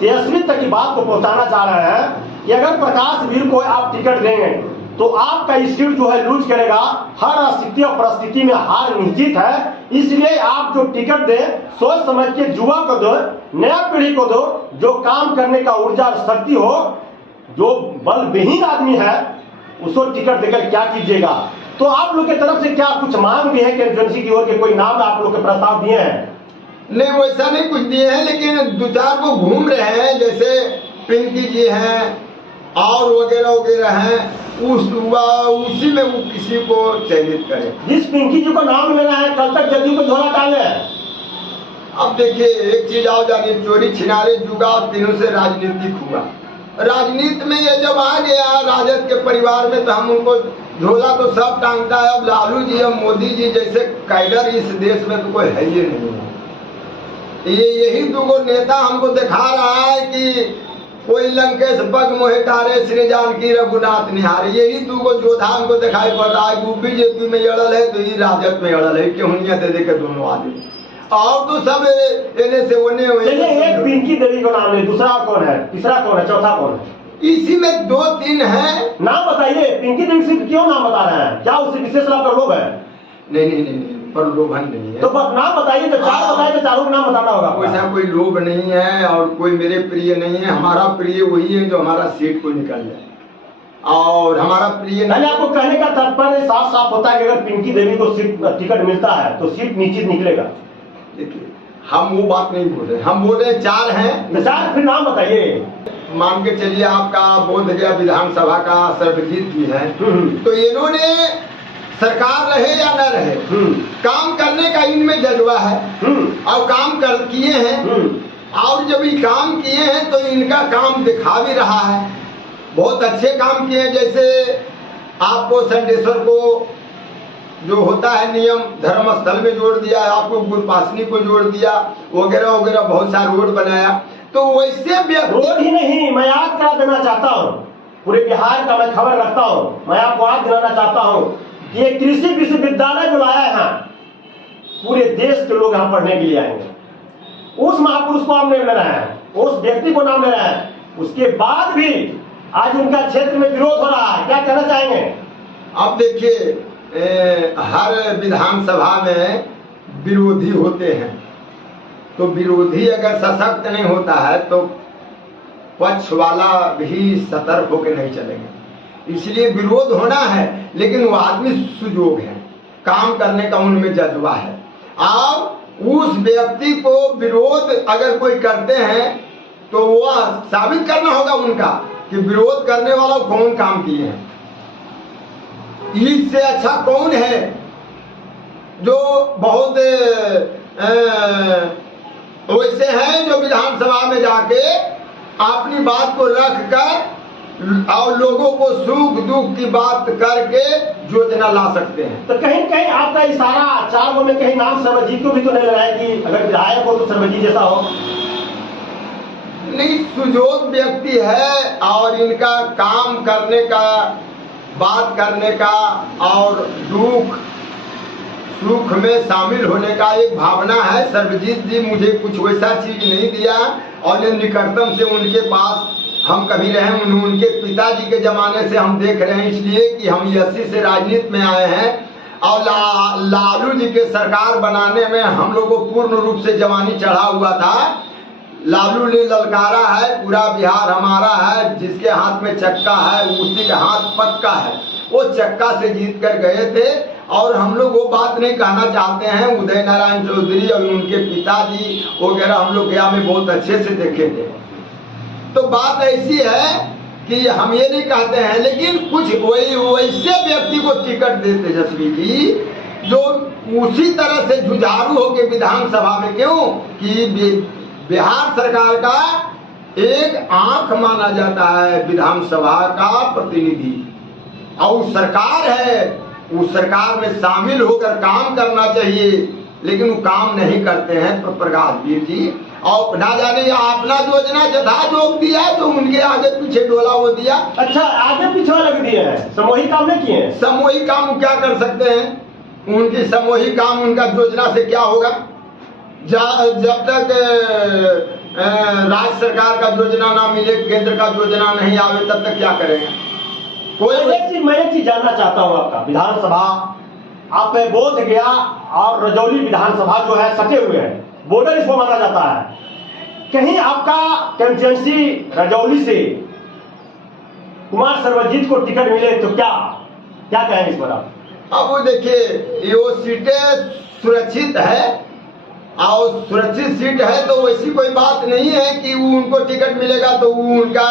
तेजस्वी तक की बात को पहुंचाना चाह रहे हैं कि अगर प्रकाश वीर को आप टिकट देंगे तो आपका सीट जो है लूज करेगा, हर स्थिति और परिस्थिति में हार निश्चित है। इसलिए आप जो टिकट दे सोच समझ के युवा को दो, नया पीढ़ी को दो, जो काम करने का ऊर्जा और शक्ति हो। जो बलविहीन आदमी है उसको टिकट देकर क्या कीजिएगा। तो आप लोग की तरफ से क्या कुछ मांग भी है कि एजेंसी की ओर के कोई नाम आप लोग के प्रस्ताव दिए हैं? नहीं, वैसा नहीं कुछ दिए हैं, लेकिन दो चार को घूम रहे हैं, जैसे पिंकी जी हैं और वगैरह वगैरह हैं, उसी में वो किसी को चयनित करे। जिस पिंकी जी को नाम लेना है कल तक जदयू को झोला डाले। अब देखिए एक चीज आओ जानिए, चोरी छिनारे जुगा तीनों से राजनीतिक हुआ। राजनीति में ये जब आ गया राजद के परिवार में तो हम उनको झोला तो सब टांगता है। अब लालू जी और मोदी जी जैसे कैडर इस देश में तो कोई है ही नहीं है। यही दो नेता हमको दिखा रहा है कि कोई लंकेश पग मोहे तारे श्री जानकी रघुनाथ निहारे। यही दो जोधा हमको दिखाई पड़ रहा है। बीजेपी में अड़ल है तो ये राजद में अड़ल है, क्यों दे दे के दोनों आदमी, और तो सब एने से ओने हुए। एक पिंकी देवी को नाम ले, दूसरा कौन है, तीसरा कौन है, चौथा कौन है? इसी में 2-3 हैं। नाम बताइए। पिंकी देवी से क्यों नाम बता रहे हैं? क्या उससे विशेष लाभ का लोभ है? नहीं, पर लोभन नहीं है। तो बस नाम बताइए। तो चार बताइए तो चारों का नाम बताना होगा। वैसा कोई लोभ नहीं है और कोई मेरे प्रिय नहीं है। हमारा प्रिय वही है जो हमारा सीट को निकल जाए, और हमारा प्रिय नहीं। आपको कहने का तात्पर्य साफ साफ होता है कि अगर पिंकी देवी को सीट टिकट मिलता है तो सीट निश्चित निकलेगा। देखिए हम वो बात नहीं बोल रहे, हम बोल रहे 4 हैं। 4 फिर नाम बताइए। मान के चलिए आपका बोध गया विधानसभा का सर्वजीत भी है, तो इन्होंने सरकार रहे या न रहे काम करने का इनमें जज्बा है और काम कर किए हैं। और जब ये काम किए हैं तो इनका काम दिखा भी रहा है, बहुत अच्छे काम किए हैं। जैसे आपको संडेश्वर को जो होता है नियम धर्म स्थल में जोड़ दिया, आपको गुरपासनी को जोड़ दिया, वगैरह वगैरह बहुत सारा रोड बनाया। तो वैसे भी रोड ही नहीं, मैं याद करा देना चाहता हूँ, पूरे बिहार का मैं खबर रखता हूँ, मैं आपको याद दिलाना चाहता हूँ कि ये कृषि विश्वविद्यालय जो लाया है पूरे देश के लोग यहाँ पढ़ने के लिए आएंगे। उस महापुरुष को नाम ले रहे हैं, उस व्यक्ति को नाम ले रहे हैं, उसके बाद भी आज उनका क्षेत्र में विरोध हो रहा है। क्या कहना चाहेंगे? अब देखिए हर विधानसभा में विरोधी होते हैं, तो विरोधी अगर सशक्त नहीं होता है तो पक्ष वाला भी सतर्क होकर नहीं चलेंगे। इसलिए विरोध होना है, लेकिन वो आदमी सुजोग है, काम करने का उनमें जज्बा है। और उस व्यक्ति को विरोध अगर कोई करते हैं तो वह साबित करना होगा उनका कि विरोध करने वाला कौन काम किए हैं। इससे अच्छा कौन है जो बहुत वैसे हैं जो विधानसभा में जाके अपनी बात को रख कर और लोगों को सुख दुख की बात करके योजना ला सकते हैं। तो कहीं कहीं आपका इशारा 4 में कहीं नाम सर्वजीत को भी तो नहीं लगाया कि अगर विधायक हो तो सर्वजीत जैसा हो? नहीं, सुजोग व्यक्ति है और इनका काम करने का, बात करने का और दुख सुख में शामिल होने का एक भावना है। सर्वजीत जी मुझे कुछ वैसा चीज नहीं दिया, और निकटतम से उनके पास हम कभी रहे, उनके पिताजी के जमाने से हम देख रहे हैं, इसलिए कि हम 80 से राजनीति में आए हैं। और लालू जी के सरकार बनाने में हम लोग को पूर्ण रूप से जवानी चढ़ा हुआ था। लालू ने ललकारा है, पूरा बिहार हमारा है, जिसके हाथ में चक्का है उसी के हाथ पक्का है। वो चक्का से जीत कर गए थे, और हम लोग वो बात नहीं कहना चाहते हैं। उदय नारायण चौधरी और उनके पिताजी वगैरह हम लोग गया में बहुत अच्छे से देखे थे। तो बात ऐसी है कि हम ये नहीं कहते हैं, लेकिन कुछ वैसे व्यक्ति को टिकट दे तेजस्वी जी जो उसी तरह से जुझारू हो के विधानसभा में, क्यों कि बिहार सरकार का एक आंख माना जाता है विधानसभा का प्रतिनिधि, और सरकार है, उस सरकार में शामिल होकर काम करना चाहिए, लेकिन वो काम नहीं करते हैं प्रकाश वीर जी। और ना जाने अपना योजना जथा जोग दिया तो उनके आगे पीछे डोला वो दिया। अच्छा, आगे पीछे लग दिए हैं, सामूहिक काम नहीं किए। सामूहिक काम क्या कर सकते हैं? उनकी सामूहिक काम, उनका योजना से क्या होगा? जब तक राज्य सरकार का योजना ना मिले, केंद्र का योजना नहीं आवे, तब तक क्या करेंगे? मैं एक चीज जानना चाहता हूँ, आपका विधानसभा आप बोध गया और रजौली विधानसभा जो है सटे हुए हैं, बॉर्डर इसको माना जाता है। कहीं आपका कंस्टिट्यूएंसी रजौली से कुमार सर्वजीत को टिकट मिले तो क्या क्या कहेंगे इस पर आप? अब वो देखिए, ये सीटें सुरक्षित है और सुरक्षित सीट है तो वैसी कोई बात नहीं है कि वो उनको टिकट मिलेगा तो वो उनका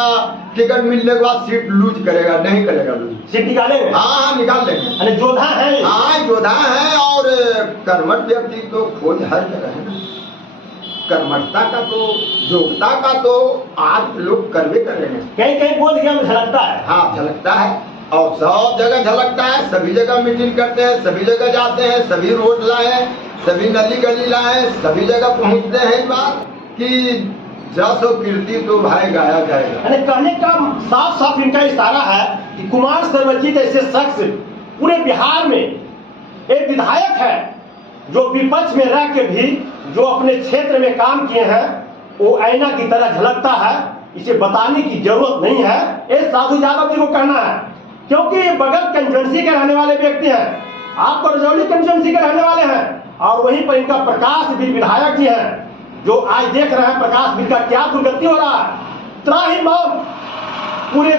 टिकट मिलने के बाद सीट लूज करेगा, नहीं करेगा लूज। सीट निकालेंगे? हाँ निकाल लेंगे। अरे योद्धा है। हाँ योद्धा है और कर्मठ व्यक्ति तो खोज हर जगह है ना। कर्मठता का तो, योग्यता का तो आज लोग करवे करेंगे। कहीं कहीं बोध गया में झलकता है। हाँ झलकता है और सब जगह झलकता है, सभी जगह मीटिंग करते हैं, सभी जगह जाते हैं, सभी रोड लाए, सभी नली गली लाए, सभी जगह पहुंचते हैं। बात कि जस और कीर्ति तो भाई गाया जाएगा। कहने का साफ साफ इनका इशारा है कि कुमार सर्वजीत ऐसे शख्स पूरे बिहार में एक विधायक है जो विपक्ष में रह के भी जो अपने क्षेत्र में काम किए हैं वो आईना की तरह झलकता है। इसे बताने की जरूरत नहीं है, ये साधु यादव जी को कहना है, क्योंकि ये बगल कंस्टिट्यूएंसी के रहने वाले व्यक्ति हैं। आप तो रजौली कंस्टिट्यूएंसी के रहने वाले हैं और वहीं पर इनका प्रकाश बिल विधायक जी हैं जो आज देख रहे हैं प्रकाश बिल का क्या दुर्गति हो रहा है। त्राहिमाम पूरे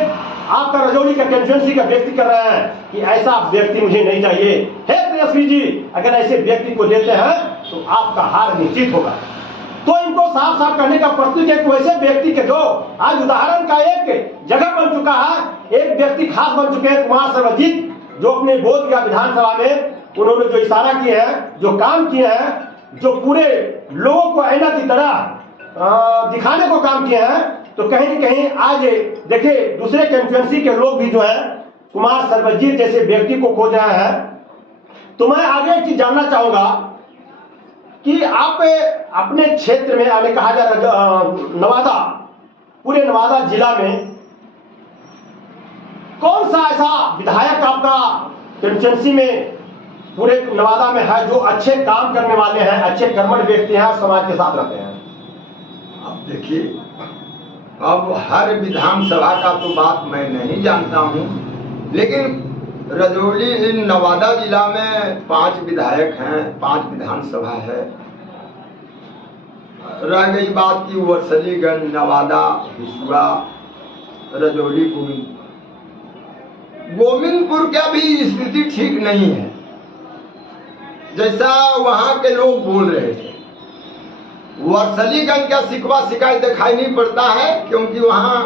आपका रजौली का कंस्टिट्यूएंसी का व्यक्ति कर रहे हैं कि ऐसा व्यक्ति मुझे नहीं चाहिए। हे तेजस्वी जी, अगर ऐसे व्यक्ति को देते हैं तो आपका हार निश्चित होगा। तो इनको साफ साफ करने का प्रतीक एक वैसे व्यक्ति के जो आज उदाहरण का एक जगह बन चुका है, एक व्यक्ति खास बन चुके हैं कुमार सर्वजीत, जो अपने बोध गया विधानसभा में उन्होंने जो इशारा किए हैं, जो काम किए हैं, जो पूरे लोगों को आईना की तरह दिखाने को काम किए हैं। तो कहीं न कहीं आज देखिए दूसरे कंस्टिट्यूएंसी के लोग भी जो है कुमार सर्वजीत जैसे व्यक्ति को खोज रहे हैं। तो मैं आगे एक चीज जानना चाहूंगा कि आप अपने क्षेत्र में आने कहा जा रहा नवादा, पूरे नवादा जिला में कौन सा ऐसा विधायक आपका कंस्टिट्यूएंसी में पूरे नवादा में है जो अच्छे काम करने वाले हैं, अच्छे कर्मठ व्यक्ति हैं और समाज के साथ रहते हैं? अब देखिए, अब हर विधानसभा का तो बात मैं नहीं जानता हूँ, लेकिन रजौली नवादा जिला में 5 विधायक हैं, 5 विधानसभा है। रह गई बात की वर्सलीगंज, नवादा, हिसुआ, रजौली, गोविंदपुर का भी स्थिति ठीक नहीं है जैसा वहां के लोग बोल रहे थे। वर्सलीगंज का शिकवा शिकायत दिखाई नहीं पड़ता है, क्योंकि वहां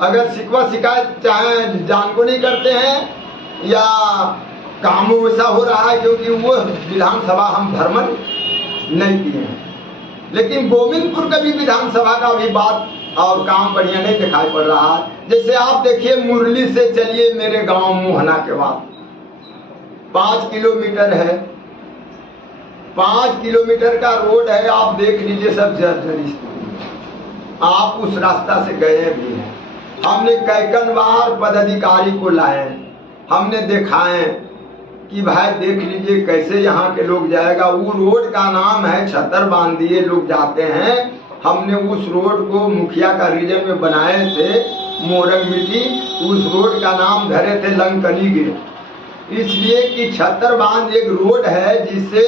अगर शिकवा शिकायत चाहे जान को नहीं करते हैं या काम वैसा हो रहा है, क्योंकि वो विधानसभा हम भ्रमण नहीं किए हैं। लेकिन गोविंदपुर का भी विधानसभा का भी बात और काम बढ़िया नहीं दिखाई पड़ रहा है। जैसे आप देखिए, मुरली से चलिए मेरे गांव मोहना के बाद 5 किलोमीटर है, 5 किलोमीटर का रोड है। आप देख लीजिए सब जर्जर स्थिति। आप उस रास्ता से गए भी हैं, हमने कई बार पदाधिकारी को लाए, हमने दिखाए कि भाई देख लीजिए कैसे यहाँ के लोग जाएगा। वो रोड का नाम है छतर बांधिए लोग जाते हैं। हमने उस रोड को मुखिया का रीजन में बनाए थे, मोरंग मिट्टी, उस रोड का नाम धरे थे लंकनी गिर, इसलिए कि छतर बांध एक रोड है जिससे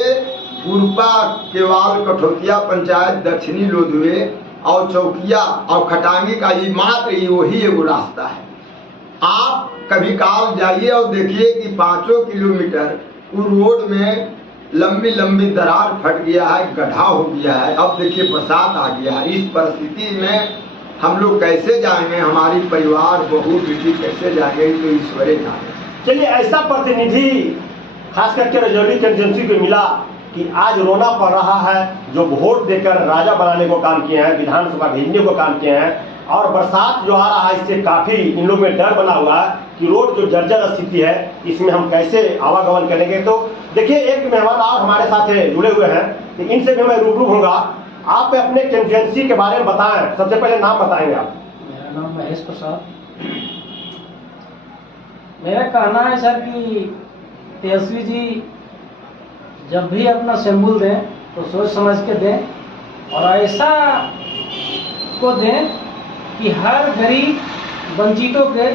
गुरपा, केवाल, कठौतिया पंचायत, दक्षिणी लोधवे और चौकिया और खटांगी का ये मात्र वही एगो रास्ता है। आप कभी काल जाइए और देखिए कि 5 किलोमीटर उस रोड में लंबी लंबी दरार फट गया है, गड्ढा हो गया है। अब देखिए बरसात आ गया है, इस परिस्थिति में हम लोग कैसे जाएंगे, हमारी परिवार बहू बेटी कैसे जाएंगे, तो ईश्वरे जाने। चलिए, ऐसा प्रतिनिधि खास करके रजौली कंस्टिट्यूएंसी को मिला कि आज रोना पड़ रहा है, जो वोट देकर राजा बनाने को काम किए हैं, विधानसभा भेजने को काम किए हैं, और बरसात जो आ रहा है इससे काफी इन लोग में डर बना हुआ है कि रोड जो जर्जर स्थिति है इसमें हम कैसे आवागमन करेंगे। तो देखिए, एक मेहमान और हमारे साथ जुड़े हुए हैं, तो इनसे भी मैं रूबरू होऊंगा। आप अपने कंस्टिट्यूएंसी के बारे में बताएं, सबसे पहले नाम बताएंगे आप। मेरा नाम महेश प्रसाद। मेरा कहना है सर कि तेजस्वी जी जब भी अपना सिंबल दें तो सोच समझ के दें, और ऐसा को दें कि हर गरीब वंचितों के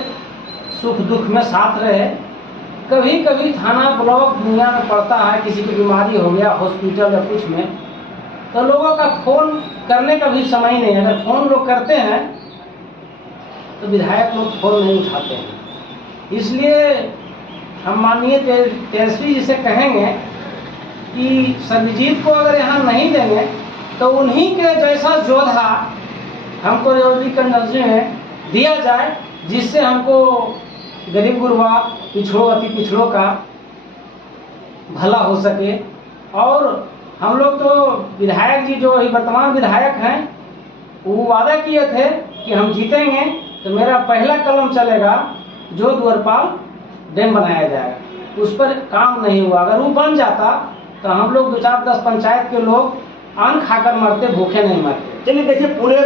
सुख दुख में साथ रहे। कभी कभी थाना ब्लॉक दुनिया में पड़ता है, किसी की बीमारी हो गया हॉस्पिटल या कुछ में, तो लोगों का फोन करने का भी समय नहीं। अगर फोन लोग करते हैं तो विधायक लोग फोन नहीं उठाते हैं। इसलिए हम माननीय तेजस्वी जी से कहेंगे कि सर्वजीत को अगर यहाँ नहीं देंगे तो उन्हीं के जैसा योद्धा हमको रजौली कंस्टिट्यूंसी में दिया जाए, जिससे हमको गरीब गुरबा पिछड़ों अति पिछड़ों का भला हो सके। और हम लोग तो विधायक जी जो अभी वर्तमान विधायक हैं वो वादा किए थे कि हम जीतेंगे तो मेरा पहला कलम चलेगा जो द्वारपाल डैम बनाया जाएगा। उस पर काम नहीं हुआ। अगर वो बन जाता तो हम लोग 2-4-10 पंचायत के लोग अन्न खाकर मरते, भूखे नहीं मरते। चलिए देखिए, पूरे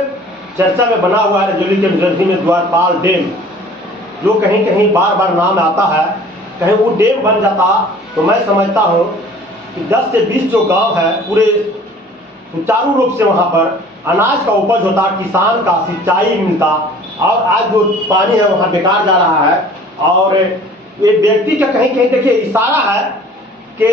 चर्चा में बना हुआ है रजौली कंस्टिट्यूंसी में द्वारपाल डैम, जो कहीं कहीं बार बार नाम आता है। कहीं वो डैम बन जाता तो मैं समझता हूँ कि 10 से 20 जो गांव है पूरे सुचारू रूप से वहाँ पर अनाज का उपज होता, किसान का सिंचाई मिलता। और आज जो पानी है वहाँ बेकार जा रहा है। और ये व्यक्ति का कहीं कहीं देखिए इशारा है कि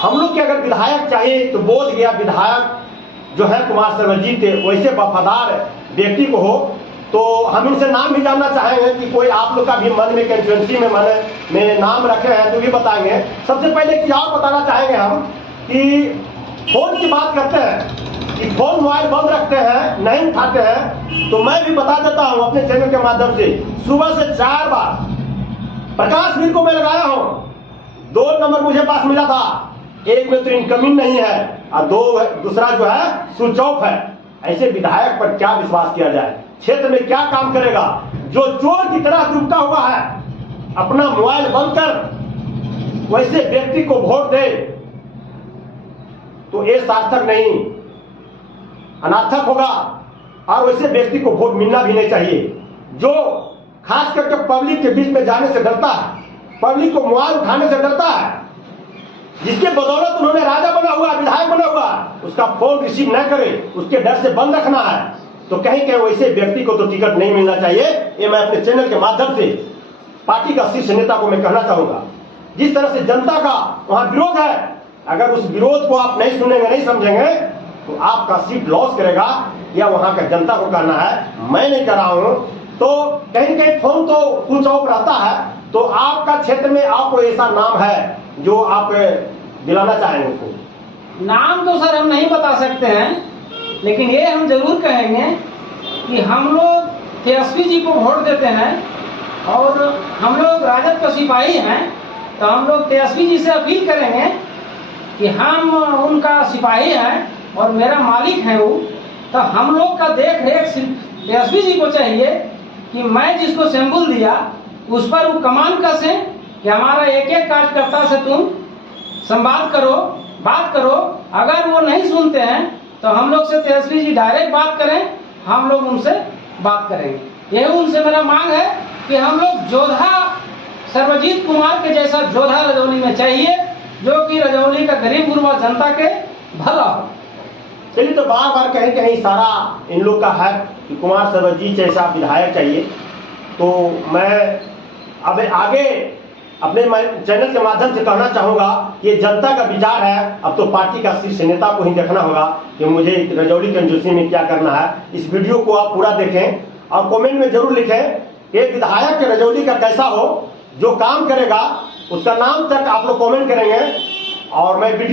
हम लोग के अगर विधायक चाहिए तो बोध गया विधायक जो है कुमार सर्वजीत वैसे वफादार व्यक्ति को हो, तो हम इनसे नाम भी जानना चाहेंगे कि कोई आप लोग का भी मन में कंस्टिट्यूंसी में मन में नाम रखे हैं तो भी बताएंगे। सबसे पहले क्या और बताना चाहेंगे हम कि फोन की बात करते हैं कि फोन मोबाइल बंद रखते हैं, नहीं उठाते हैं, तो मैं भी बता देता हूं अपने चैनल के माध्यम से। सुबह से 4 बार प्रकाश वीर को मैं लगाया हूं, 2 नंबर मुझे पास मिला था, एक में तो इनकमिंग नहीं है और दूसरा जो है स्विच ऑफ है। ऐसे विधायक पर क्या विश्वास किया जाए? क्षेत्र में क्या काम करेगा? जो चोर की तरह डूबता हुआ है, अपना मोबाइल बंद कर वैसे व्यक्ति को वोट दे तो ये सार्थक नहीं, अनार्थक होगा। और वैसे व्यक्ति को वोट मिलना भी नहीं चाहिए जो खास करके पब्लिक के बीच में जाने से डरता है, पब्लिक को मोबाइल उठाने से डरता है, जिसके बदौलत उन्होंने राजा बना हुआ, विधायक बना हुआ, उसका फोन रिसीव न करे, उसके डर से बंद रखना है। तो कहीं कहीं वैसे व्यक्ति को तो टिकट नहीं मिलना चाहिए। ये मैं अपने चैनल के माध्यम से पार्टी का शीर्ष नेता को मैं कहना चाहूंगा। जिस तरह से जनता का वहां विरोध है, अगर उस विरोध को आप नहीं सुनेंगे, नहीं समझेंगे तो आपका सीट लॉस करेगा। या वहां का जनता को कहना है, मैं नहीं कर रहा हूं। तो कहीं कहीं फोन तो स्विच ऑफ रहता है। तो आपका क्षेत्र में आपको ऐसा नाम है जो आप दिलाना चाहेंगे उसको? नाम तो सर हम नहीं बता सकते हैं, लेकिन ये हम जरूर कहेंगे कि हम लोग तेजस्वी जी को वोट देते हैं और हम लोग राजद के सिपाही हैं। तो हम लोग तेजस्वी जी से अपील करेंगे कि हम उनका सिपाही हैं और मेरा मालिक है वो। तो हम लोग का देख रेख सिर्फ तेजस्वी जी को चाहिए कि मैं जिसको सैंपल दिया उस पर वो कमान कसें कि हमारा एक एक कार्यकर्ता से तुम संवाद करो, बात करो। अगर वो नहीं सुनते हैं तो हम लोग से तेजस्वी जी डायरेक्ट बात करें, हम लोग उनसे बात करेंगे। यही उनसे मेरा मांग है कि हम लोग योद्धा सर्वजीत कुमार के जैसा योद्धा रजौली में चाहिए, जो कि रजौली का गरीब गुरबा जनता के भला हो। चलिए, तो बार बार कहीं कहीं सारा इन लोग का है कि कुमार सर्वजीत जैसा विधायक चाहिए। तो मैं अब आगे अपने चैनल के माध्यम से कहना चाहूंगा कि ये जनता का विचार है। अब तो पार्टी का शीर्ष नेता को ही देखना होगा कि मुझे रजौली कंस्टिट्यूंसी में क्या करना है। इस वीडियो को आप पूरा देखें और कमेंट में जरूर लिखें कि विधायक के रजौली का कैसा हो, जो काम करेगा उसका नाम तक आप लोग कमेंट करेंगे और मैं वीडियो